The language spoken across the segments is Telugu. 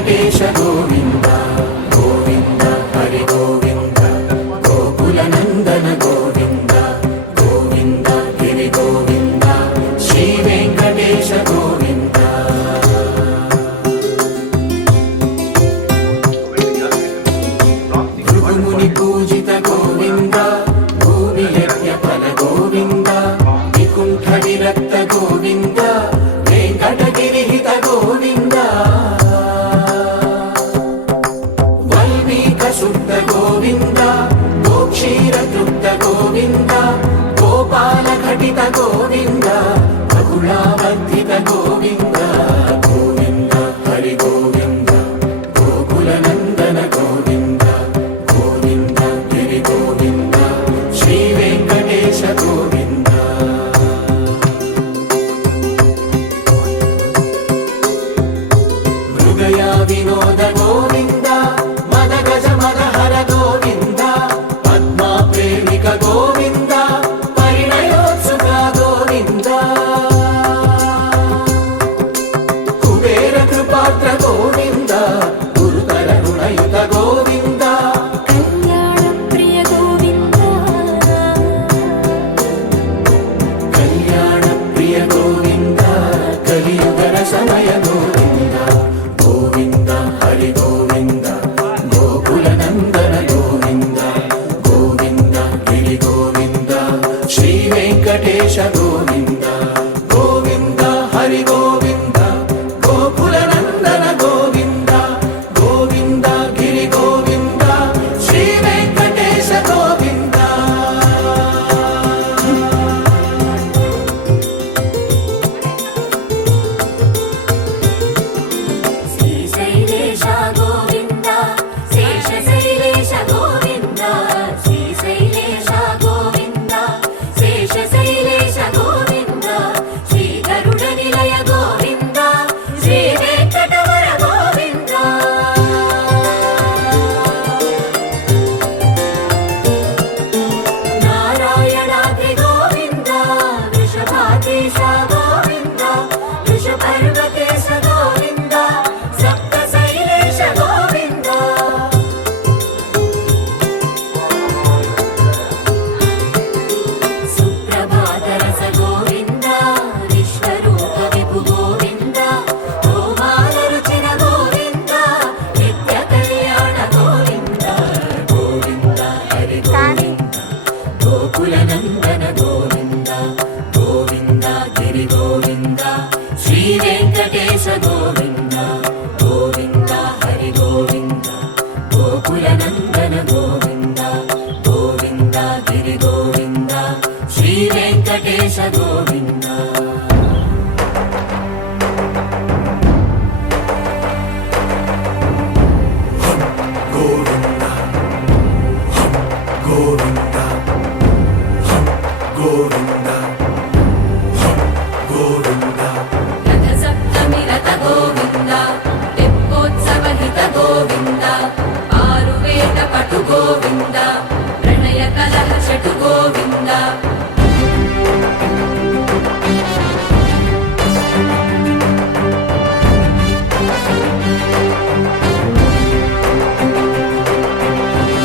వెంకటేశ గోవింద గోవింద హరి గోవింద గోకుల నందన గోవింద గోవింద గిరి గోవింద శ్రీ వెంకటేశ గోవింద భృగుముని పూజిత గోవింద భూమి యజ్ఞ ఫల గోవింద వికుంఠ విరక్త గోవింద వెంకటగిరి హిత గోవింద వల్మీక శుద్ధ గోవింద గోక్షీర తృప్త గోవింద గోపాల ఘటిత గోవింద బహుళావర్ధిత గోవింద గోవింద హరి గోవింద గోకుల నందన గోవింద గోవింద గిరి గోవింద శ్రీ వెంకటేశ గోవింద మృగయా వినోద గోవింద మద గజ మద హర గోవింద పద్మా ప్రేమిక గోవింద పరిణయోత్సుక గోవింద కుబేర కృపాత్ర గోవింద గురుతర రుణయుత గోవింద కళ్యాణ ప్రియ గోవింద కళ్యాణ ప్రియ గోవింద కలియుగ రసమయ గోవింద గోవింద హరి గోవింద గోకుల నందన గోవింద గోవింద గిరి గోవింద శ్రీ వెంకటేశ గోవింద గోవింద హరి గోవింద గోకుల నందన గోవింద గోవింద గిరి గోవింద శ్రీ వెంకటేశ గోవింద శ్రీశైలేశ గోవింద శేషశైలేశ గోవింద శ్రీశైలేశ గోవింద శేషశైలేశ గోవింద శ్రీ గరుడ నిలయ గోవింద శ్రీ వెంకటవర గోవింద నారాయణాద్రి గోవింద వృషభాదేశ గోవింద వృషపర్వతేశ గోవింద సప్తశైలేశ గోవింద సుప్రభాతరస గోవింద విశ్వరూప విభు గోవింద గోమాల రుచిన గోవింద నిత్య కళ్యాణ గోవింద గోవింద హరి గోవింద గోకుల నందన గోవింద గోవింద గిరి గోవింద శ్రీ వెంకటేశ గోవింద గోవింద హరి గోవింద గోకుల నందన గోవింద గోవింద గిరి గోవింద శ్రీ వెంకటేశ గోవింద గోవింద గోవింద గోవింద గోవింద రథ సప్తమి రథ గోవింద తెప్పోత్సవ హిత గోవింద ఆరువేద పటు గోవింద ప్రణయ కలహ షటు గోవింద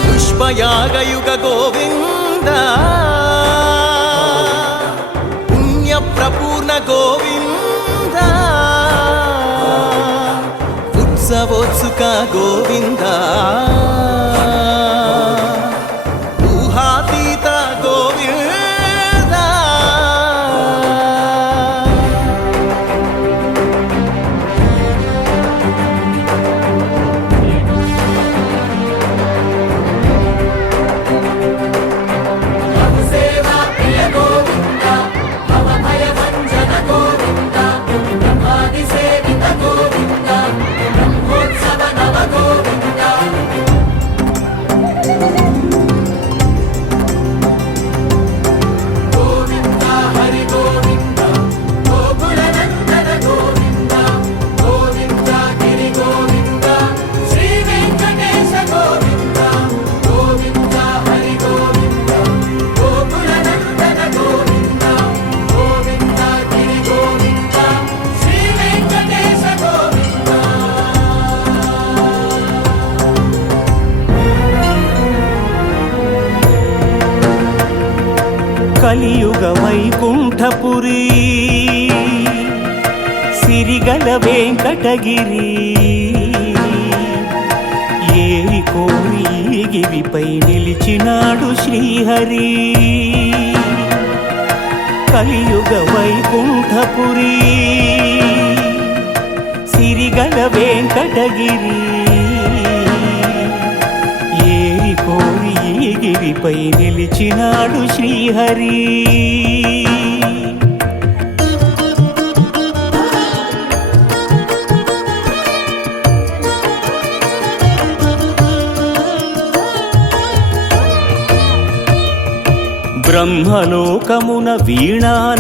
పుష్పయాగయుగ గోవింద పుణ్య ప్రపూర్ణ గోవింద ఉత్సవోత్సుక గోవింద ఊహాతీత గోవింద సేవా ప్రియ గోవింద భవ భయ భంజన గోవింద బ్రహ్మాది సేవిత గోవింద బ్రహ్మోత్సవ నవ గోవింద కలియుగ వైకుంఠపురి సిరిగల వెంకటగిరి ఏరి కోరి గిరిపై నిలిచినాడు శ్రీహరి కలియుగ వైకుంఠపురి సిరిగల వెంకటగిరి ఏరి కోరి గిరిపై నిలిచినాడు శ్రీహరి బ్రహ్మలోకమున వీణానాదలోలుడైన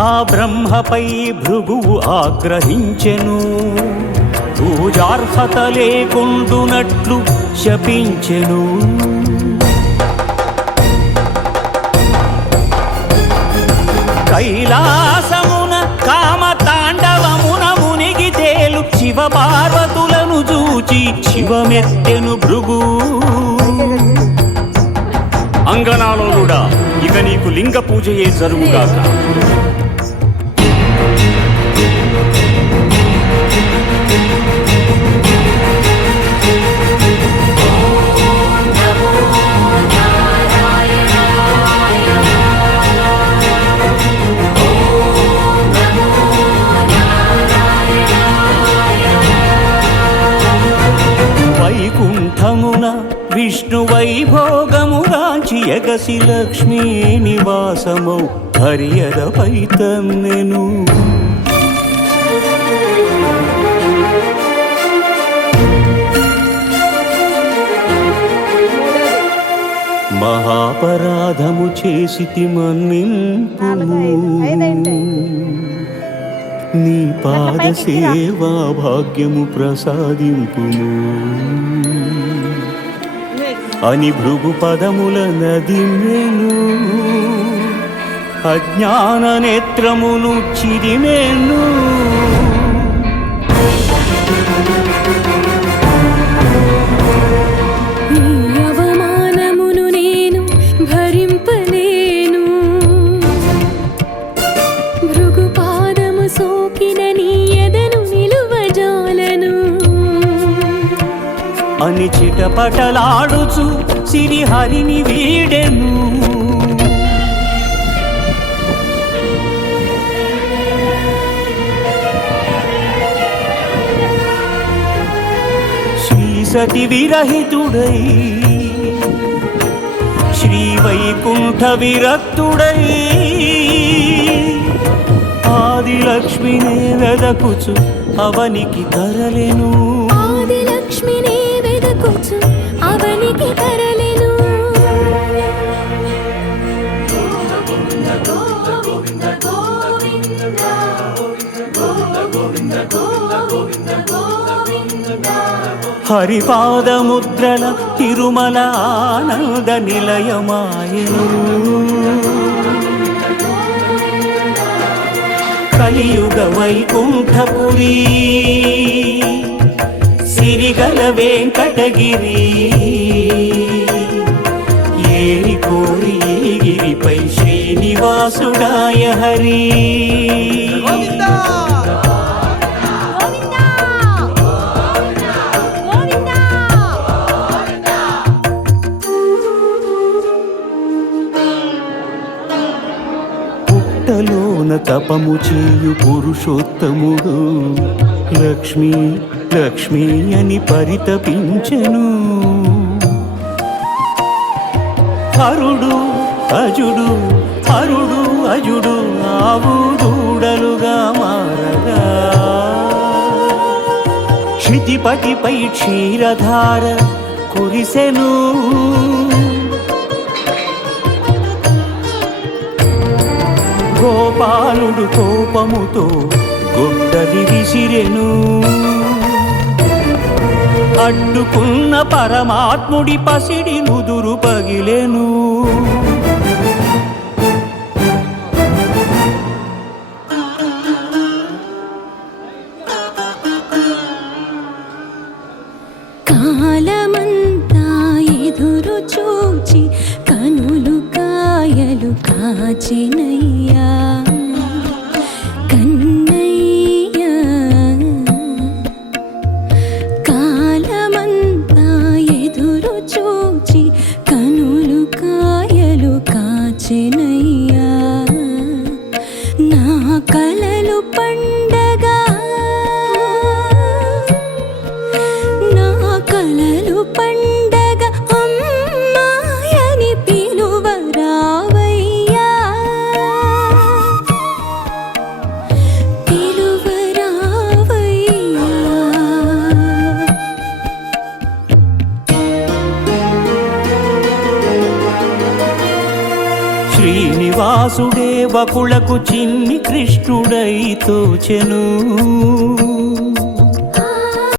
ఆ బ్రహ్మపై భృగువు ఆగ్రహించెను పూజార్హత లేకుండునట్లు శపించెను కైలాసమున కామతాండవమున మునిగి తేలు శివ పార్వతులను చూచి శివమెత్తెను భృగు అంగనాలోలుడా ఇక నీకు లింగ పూజయే జరుగుగాక వైకుంఠమున విష్ణు వైభోగముగాంచి ఎగసి లక్ష్మీ నివాసమౌ హరియదపై తన్నెను మహాపరాధము చేసితి మన్నింపుము నీ పాద సేవా భాగ్యము ప్రసాదింపుము అని భృగు పదముల నదిమెను అజ్ఞాన నేత్రమును చిరిమెను అవమానమును నేను భరింపలేను భృగు పాదము సోకిన నీ ఎదను నిలువజాలను అని చిటపటలాడుచు సిరిహరిని వీడెను శ్రీ సతి విరహితుడై శ్రీ వైకుంఠ విరక్తుడై ఆదిలక్ష్మిని వెదకుచు అవనికి తరలెను ఆదిలక్ష్మిని వెదకుచు అవనికి తరలెను హరిపాదముద్రల తిరుమల ఆనంద నిలయమాయను కలియుగ వైకుంఠపురి సిరిగల వెంకటగిరి ఏరి కోరి గిరిపై శ్రీనివాసుడాయ హరి పుట్టలోన తపము చేయు పురుషోత్తముడు లక్ష్మీ లక్ష్మీ అని పరితపించెను హరుడు అజుడు హరుడు అజుడు ఆవు దూడలుగా మారగా క్షితిపటిపై క్షీరధార కురిసెను గోపాలుడు కోపముతో గొడ్డలి విసిరెను అడ్డుకున్న పరమాత్ముడి పసిడి నుదురు పగిలెను కాలమంతా ఎదురు చూచి కనులు కాచెనయ్యా కన్నయ్య కాలమంతా ఎదురు చూచి కనులు కాయలు కాచెనయ్యా నా కలలు పండగా నా కలలు పండగ అమ్మాయని పిలువరావయ్యా పిలువరావయ్యా శ్రీనివాసుడే వకులకు చిన్ని కృష్ణుడై తోచెను